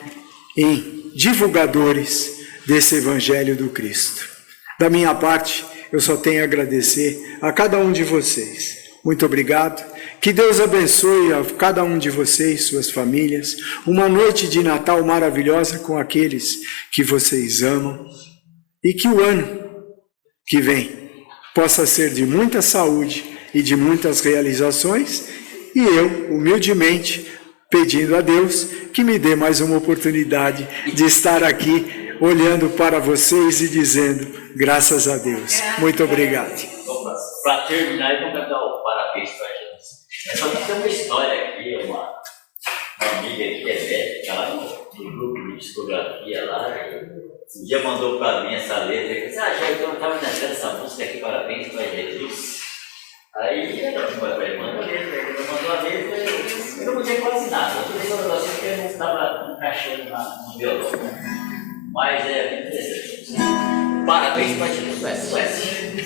em divulgadores desse Evangelho do Cristo. Da minha parte, eu só tenho a agradecer a cada um de vocês. Muito obrigado. Que Deus abençoe a cada um de vocês, suas famílias. Uma noite de Natal maravilhosa com aqueles que vocês amam. E que o ano que vem possa ser de muita saúde e de muitas realizações. E eu, humildemente, pedindo a Deus que me dê mais uma oportunidade de estar aqui olhando para vocês e dizendo graças a Deus. Muito obrigado. Para terminar, eu vou cantar o parabéns para Jesus. É só que tem uma história aqui, uma amiga que é médica lá no grupo de discografia lá. Um dia mandou para mim essa letra e disse: já então eu estava cantando essa música aqui, parabéns para Jesus. Aí ela mandou a letra, ela mandou a letra e eu não usei quase nada. Eu falei um negócio que eu não estava encaixando no violão. Mas é interessante. Parabéns para Jesus.